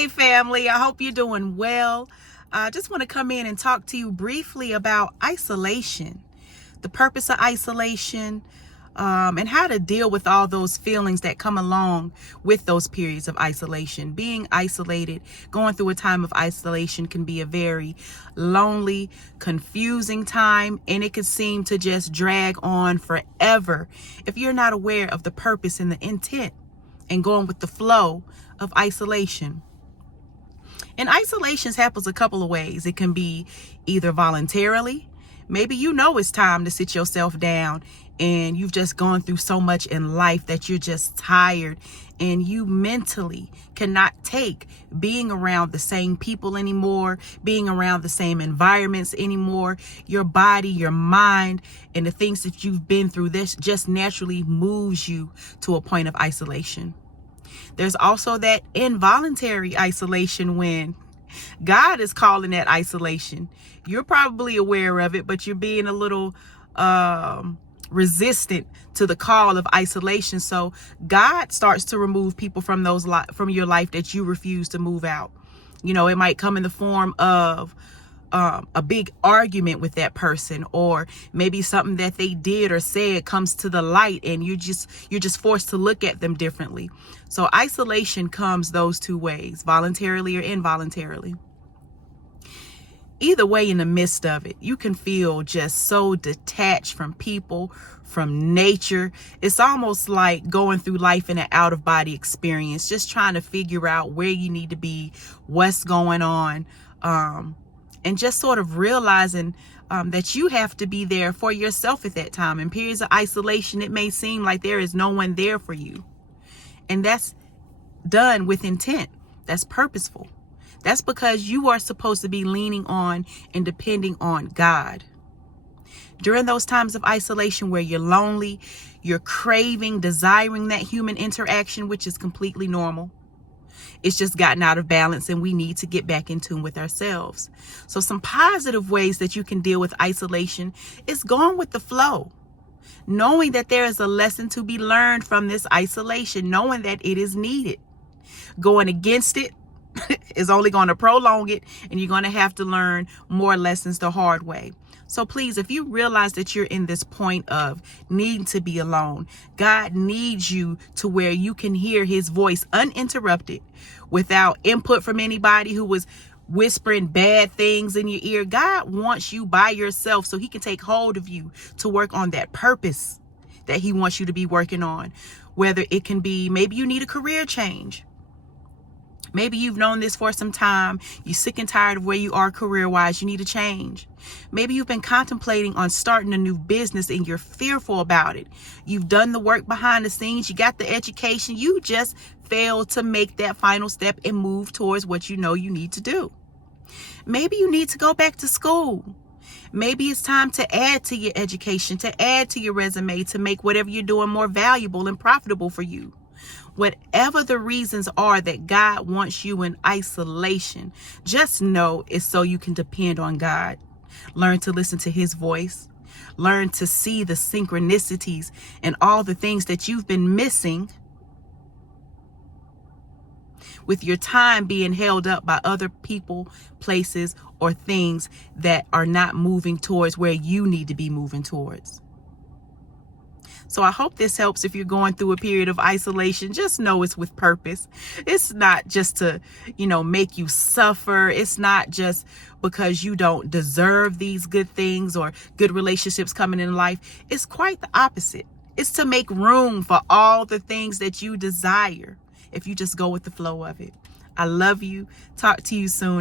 Hey family, I hope you're doing well. I just want to come in and talk to you briefly about isolation, the purpose of isolation, and how to deal with all those feelings that come along with those periods of isolation. Being isolated, going through a time of isolation can be a very lonely, confusing time, and it can seem to just drag on forever if you're not aware of the purpose and the intent and going with the flow of isolation. And isolation happens a couple of ways. It can be either voluntarily. Maybe you know it's time to sit yourself down and you've just gone through so much in life that you're just tired and you mentally cannot take being around the same people anymore, being around the same environments anymore. Your body, your mind, and the things that you've been through, this just naturally moves you to a point of isolation. There's also that involuntary isolation when God is calling that isolation. You're probably aware of it, but you're being a little resistant to the call of isolation. So God starts to remove people from from your life that you refuse to move out. You know, it might come in the form of a big argument with that person, or maybe something that they did or said comes to the light and you're just forced to look at them differently. So isolation comes those two ways, voluntarily or involuntarily. Either way, in the midst of it, you can feel just so detached from people, from nature. It's almost like going through life in an out-of-body experience, just trying to figure out where you need to be, what's going on, and just sort of realizing that you have to be there for yourself at that time. In periods of isolation, it may seem like there is no one there for you. And that's done with intent. That's purposeful. That's because you are supposed to be leaning on and depending on God. During those times of isolation where you're lonely, you're craving, desiring that human interaction, which is completely normal. It's just gotten out of balance and we need to get back in tune with ourselves. So some positive ways that you can deal with isolation is going with the flow. Knowing that there is a lesson to be learned from this isolation, knowing that it is needed. Going against it is only going to prolong it, and you're going to have to learn more lessons the hard way. So please, if you realize that you're in this point of needing to be alone, God needs you to where you can hear his voice uninterrupted without input from anybody who was whispering bad things in your ear. God wants you by yourself so he can take hold of you to work on that purpose that he wants you to be working on. Whether it can be, maybe you need a career change. Maybe you've known this for some time. You're sick and tired of where you are career-wise. You need a change. Maybe you've been contemplating on starting a new business and you're fearful about it. You've done the work behind the scenes. You got the education. You just failed to make that final step and move towards what you know you need to do. Maybe you need to go back to school. Maybe it's time to add to your education, to add to your resume, to make whatever you're doing more valuable and profitable for you. Whatever the reasons are that God wants you in isolation, just know it's so you can depend on God. Learn to listen to his voice. Learn to see the synchronicities and all the things that you've been missing with your time being held up by other people, places, or things that are not moving towards where you need to be moving towards. So I hope this helps if you're going through a period of isolation. Just know it's with purpose. It's not just to, make you suffer. It's not just because you don't deserve these good things or good relationships coming in life. It's quite the opposite. It's to make room for all the things that you desire if you just go with the flow of it. I love you. Talk to you soon.